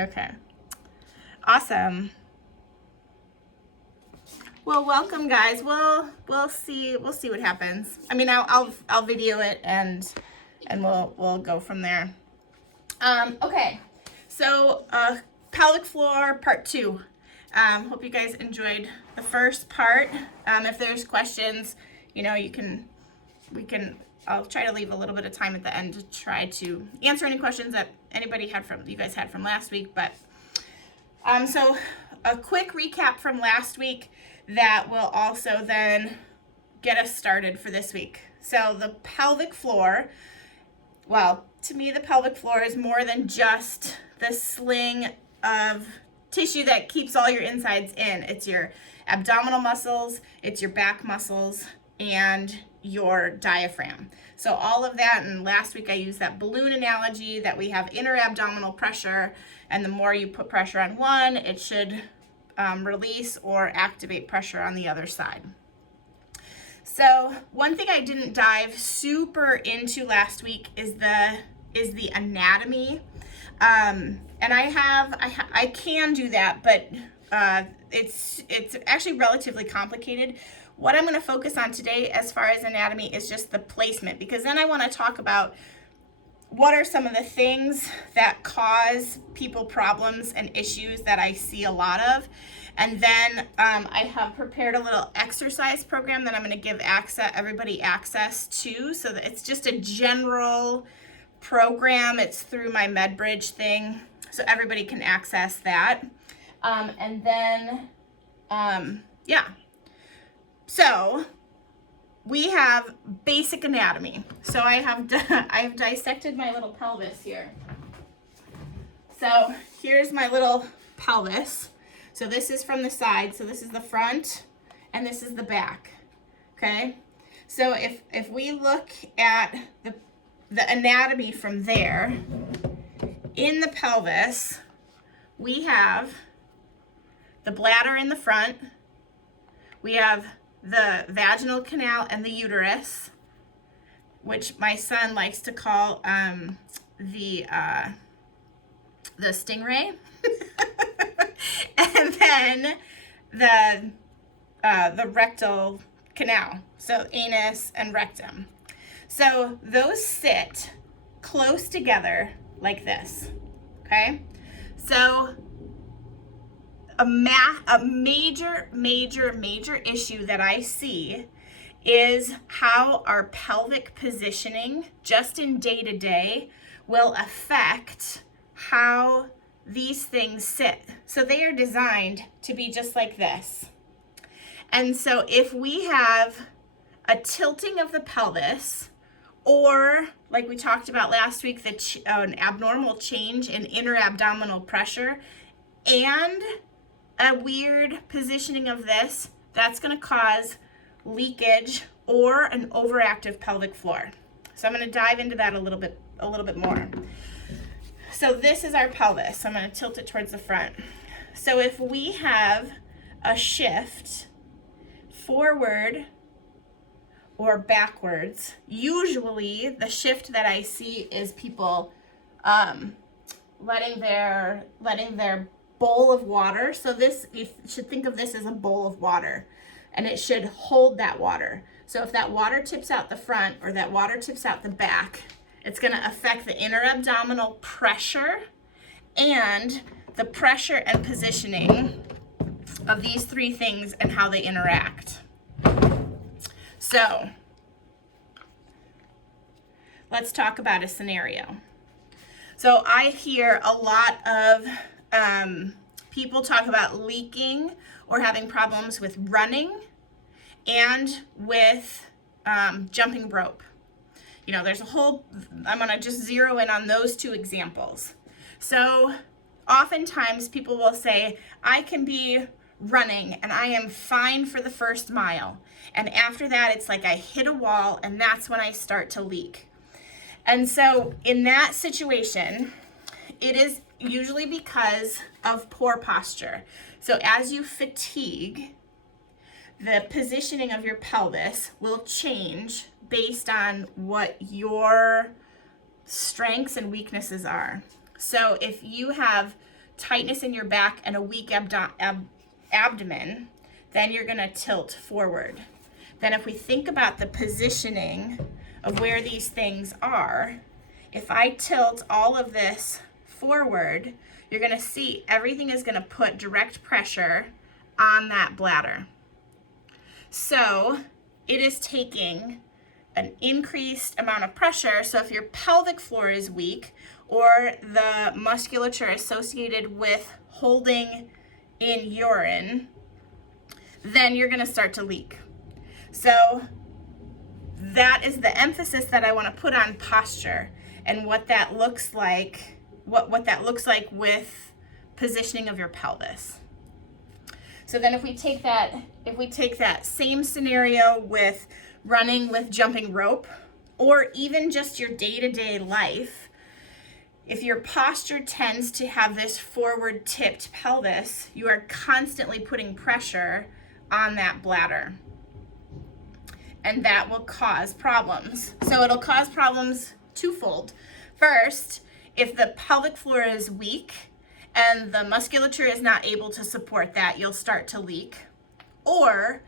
Okay. Awesome. Well, welcome, guys. We'll see what happens. I mean, I'll video it and we'll go from there. Okay. So pelvic floor part 2. Hope you guys enjoyed the first part. If there's questions, you know, I'll try to leave a little bit of time at the end to try to answer any questions that you guys had from last week. But so a quick recap from last week that will also then get us started for this week. So the pelvic floor, well, to me, the pelvic floor is more than just the sling of tissue that keeps all your insides in. It's your abdominal muscles, it's your back muscles, and your diaphragm. So all of that, and last week I used that balloon analogy that we have inner abdominal pressure, and the more you put pressure on one, it should release or activate pressure on the other side. So one thing I didn't dive super into last week is the anatomy, and I can do that, but it's actually relatively complicated. What I'm going to focus on today as far as anatomy is just the placement, because then I want to talk about what are some of the things that cause people problems and issues that I see a lot of. And then I have prepared a little exercise program that I'm going to give everybody access to, so that it's just a general program. It's through my MedBridge thing, so everybody can access that. And then, yeah. So we have basic anatomy. So I have dissected my little pelvis here. So here's my little pelvis. So this is from the side. So this is the front and this is the back. Okay. So if we look at the anatomy from there, in the pelvis, we have the bladder in the front. We have the vaginal canal and the uterus, which my son likes to call the stingray. And then the rectal canal, so anus and rectum. So those sit close together like this, okay? So a major issue that I see is how our pelvic positioning, just in day-to-day, will affect how these things sit. So they are designed to be just like this. And so if we have a tilting of the pelvis, or like we talked about last week, an abnormal change in inner abdominal pressure, and a weird positioning of this, that's going to cause leakage or an overactive pelvic floor. So I'm going to dive into that a little bit more. So this is our pelvis. I'm going to tilt it towards the front. So if we have a shift forward or backwards, usually the shift that I see is people letting their bowl of water. So this, you should think of this as a bowl of water, and it should hold that water. So if that water tips out the front or that water tips out the back, it's going to affect the inner abdominal pressure and the pressure and positioning of these three things and how they interact. So let's talk about a scenario. So I hear a lot of people talk about leaking or having problems with running and with jumping rope. You know, there's I'm going to just zero in on those two examples. So oftentimes people will say, I can be running and I am fine for the first mile. And after that, it's like I hit a wall and that's when I start to leak. And so in that situation, it is usually because of poor posture. So as you fatigue, the positioning of your pelvis will change based on what your strengths and weaknesses are. So if you have tightness in your back and a weak abdomen, then you're gonna tilt forward. Then if we think about the positioning of where these things are, if I tilt all of this forward, you're gonna see everything is gonna put direct pressure on that bladder. So it is taking an increased amount of pressure. So if your pelvic floor is weak or the musculature associated with holding in urine, then you're gonna start to leak. So that is the emphasis that I wanna put on posture and what that looks like, what that looks like with positioning of your pelvis. So then if we take that same scenario with running with jumping rope, or even just your day-to-day life, if your posture tends to have this forward tipped pelvis, you are constantly putting pressure on that bladder. And that will cause problems. So it'll cause problems twofold. First, if the pelvic floor is weak and the musculature is not able to support that, you'll start to leak. Or,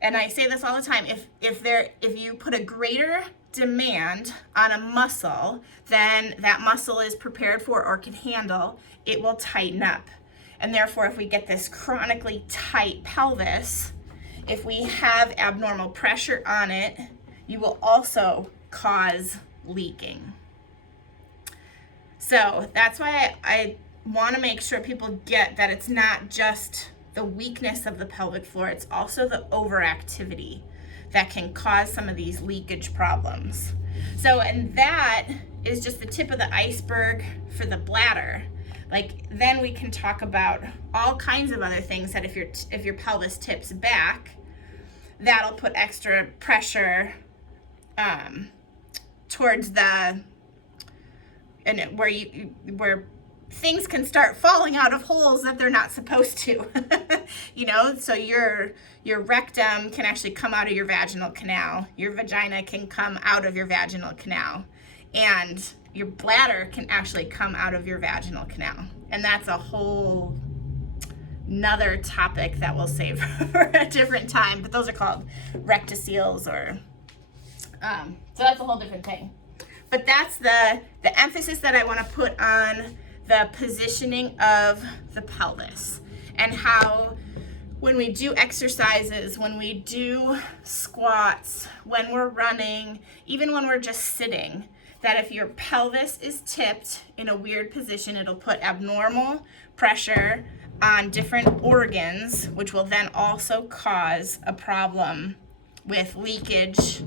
and I say this all the time, if you put a greater demand on a muscle than that muscle is prepared for or can handle, it will tighten up. And therefore, if we get this chronically tight pelvis, if we have abnormal pressure on it, you will also cause leaking. So that's why I want to make sure people get that it's not just the weakness of the pelvic floor, it's also the overactivity that can cause some of these leakage problems. So, and that is just the tip of the iceberg for the bladder. Like, then we can talk about all kinds of other things that if your pelvis tips back, that'll put extra pressure towards the, and where things can start falling out of holes that they're not supposed to. You know, so your rectum can actually come out of your vaginal canal. Your vagina can come out of your vaginal canal. And your bladder can actually come out of your vaginal canal. And that's a whole another topic that we'll save for a different time. But those are called rectoceles, or so that's a whole different thing. But that's the emphasis that I want to put on the positioning of the pelvis, and how when we do exercises, when we do squats, when we're running, even when we're just sitting, that if your pelvis is tipped in a weird position, it'll put abnormal pressure on different organs, which will then also cause a problem with leakage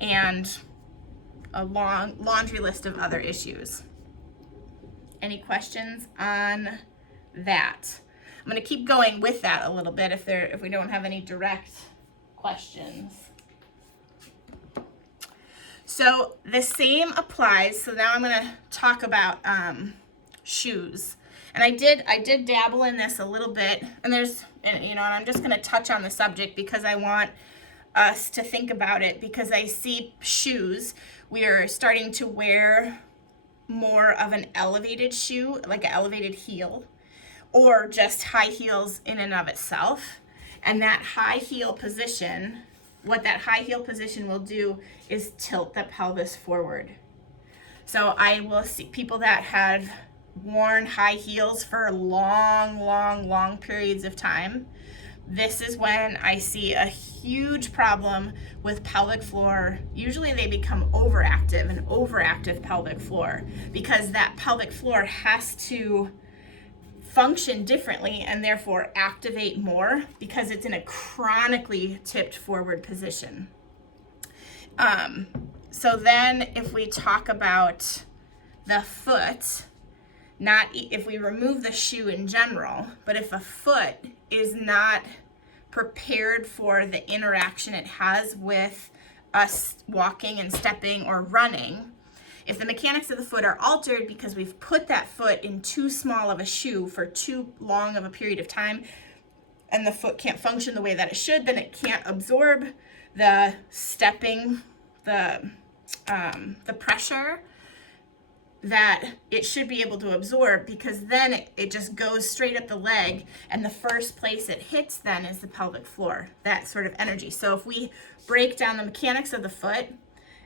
and a long laundry list of other issues. Any questions on that? I'm going to keep going with that a little bit if we don't have any direct questions. So the same applies. So now I'm going to talk about shoes. And I did dabble in this a little bit, and and I'm just going to touch on the subject because I want us to think about it, because I see shoes, we are starting to wear more of an elevated shoe, like an elevated heel, or just high heels in and of itself. And that high heel position, what that high heel position will do is tilt the pelvis forward. So I will see people that have worn high heels for long periods of time. This is when I see a huge problem with pelvic floor. Usually they become overactive, an overactive pelvic floor, because that pelvic floor has to function differently and therefore activate more because it's in a chronically tipped forward position. So then if we talk about the foot, not if we remove the shoe in general, but if a foot is not prepared for the interaction it has with us walking and stepping or running, if the mechanics of the foot are altered because we've put that foot in too small of a shoe for too long of a period of time, and the foot can't function the way that it should, then it can't absorb the stepping, the pressure, that it should be able to absorb, because then it just goes straight up the leg, and the first place it hits then is the pelvic floor, that sort of energy. So if we break down the mechanics of the foot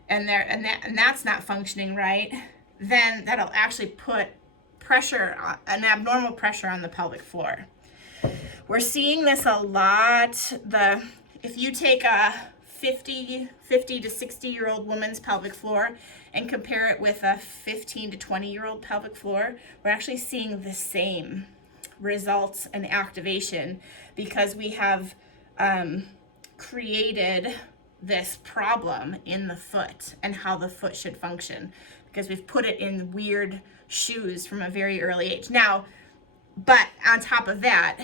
and that's not functioning right, then that'll actually put pressure, an abnormal pressure on the pelvic floor. We're seeing this a lot. If you take a 50 to 60-year-old woman's pelvic floor and compare it with a 15 to 20-year-old pelvic floor, we're actually seeing the same results and activation, because we have created this problem in the foot and how the foot should function, because we've put it in weird shoes from a very early age. Now, but on top of that,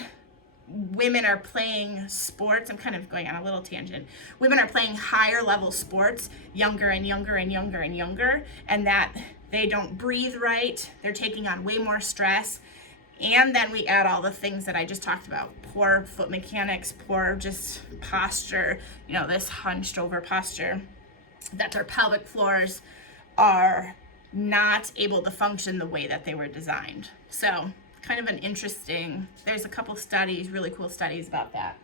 women are playing sports. I'm kind of going on a little tangent. Women are playing higher level sports younger and younger and younger and younger, and that they don't breathe right. They're taking on way more stress. And then we add all the things that I just talked about: poor foot mechanics, poor just posture, this hunched over posture, that their pelvic floors are not able to function the way that they were designed. So kind of an interesting, there's a couple studies, really cool studies about that.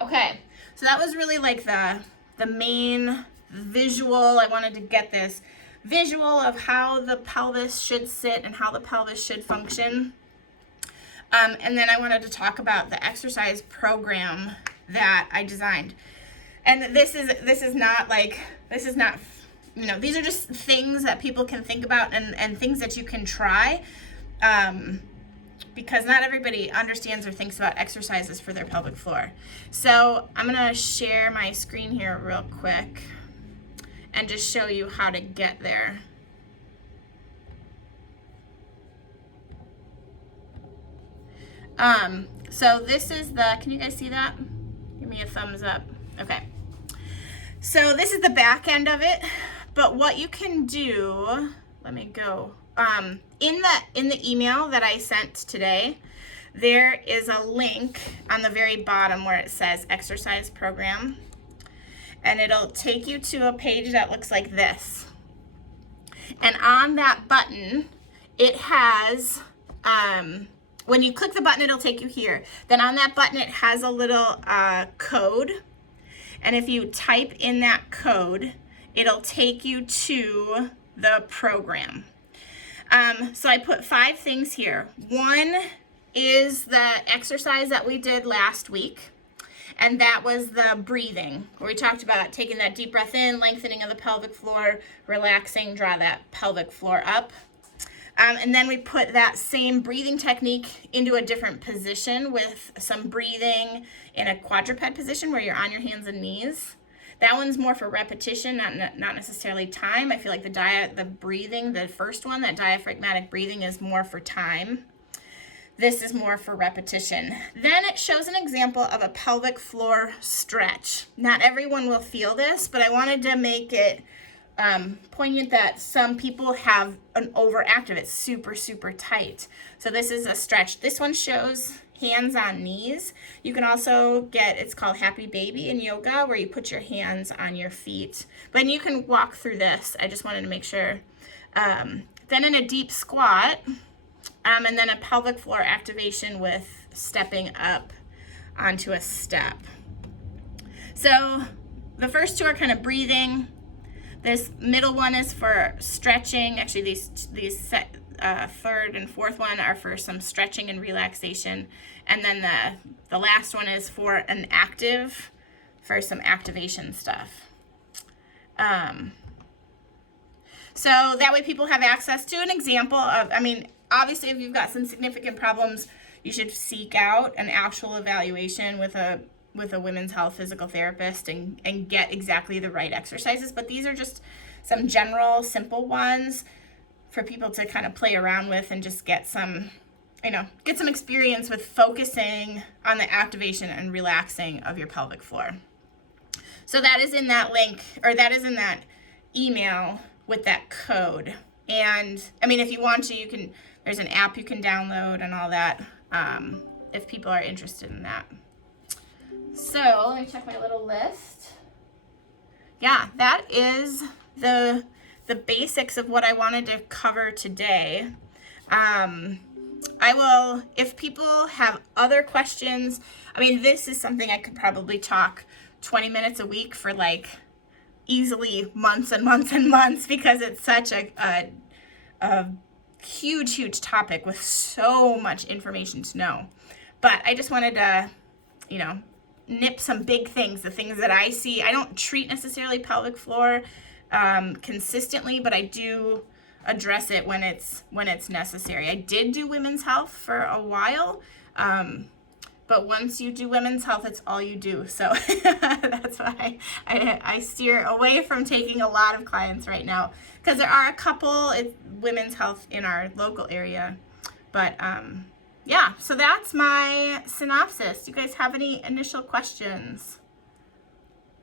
Okay, so that was really like the main visual. I wanted to get this visual of how the pelvis should sit and how the pelvis should function. And then I wanted to talk about the exercise program that I designed. And this is not, these are just things that people can think about and things that you can try, because not everybody understands or thinks about exercises for their pelvic floor. So I'm gonna share my screen here real quick and just show you how to get there. So this is can you guys see that? Give me a thumbs up. Okay. So this is the back end of it, but what you can do, let me go. In the email that I sent today, there is a link on the very bottom where it says exercise program, and it'll take you to a page that looks like this. And on that button, it has, when you click the button, it'll take you here. Then on that button, it has a little code. And if you type in that code, it'll take you to the program. So I put 5 things here. One is the exercise that we did last week, and that was the breathing, where we talked about taking that deep breath in, lengthening of the pelvic floor, relaxing, draw that pelvic floor up. And then we put that same breathing technique into a different position with some breathing in a quadruped position where you're on your hands and knees. That one's more for repetition, not necessarily time. I feel like the breathing, the first one, that diaphragmatic breathing, is more for time. This is more for repetition. Then it shows an example of a pelvic floor stretch. Not everyone will feel this, but I wanted to make it poignant that some people have an overactive. It's super, super tight. So this is a stretch. This one shows hands on knees. You can also it's called Happy Baby in yoga, where you put your hands on your feet. But you can walk through this. I just wanted to make sure. Then in a deep squat, and then a pelvic floor activation with stepping up onto a step. So the first two are kind of breathing. This middle one is for stretching. Actually, these third and fourth one are for some stretching and relaxation. And then the last one is for an active, for some activation stuff. So that way people have access to an example of, obviously if you've got some significant problems, you should seek out an actual evaluation with a women's health physical therapist and get exactly the right exercises. But these are just some general, simple ones for people to kind of play around with and just get some experience with focusing on the activation and relaxing of your pelvic floor. So that is in that link, or that is in that email with that code. And if you want to, there's an app you can download and all that, if people are interested in that. So let me check my little list. Yeah, that is the the basics of what I wanted to cover today. I will, if people have other questions, I mean, this is something I could probably talk 20 minutes a week for like easily months and months and months, because it's such a huge topic with so much information to know. But I just wanted to, you know, nip some big things, the things that I see. I don't treat necessarily pelvic floor consistently, but I do address it when it's necessary. I did do women's health for a while, but once you do women's health, it's all you do. So that's why I steer away from taking a lot of clients right now, because there are a couple women's health in our local area. But yeah, so that's my synopsis. Do you guys have any initial questions?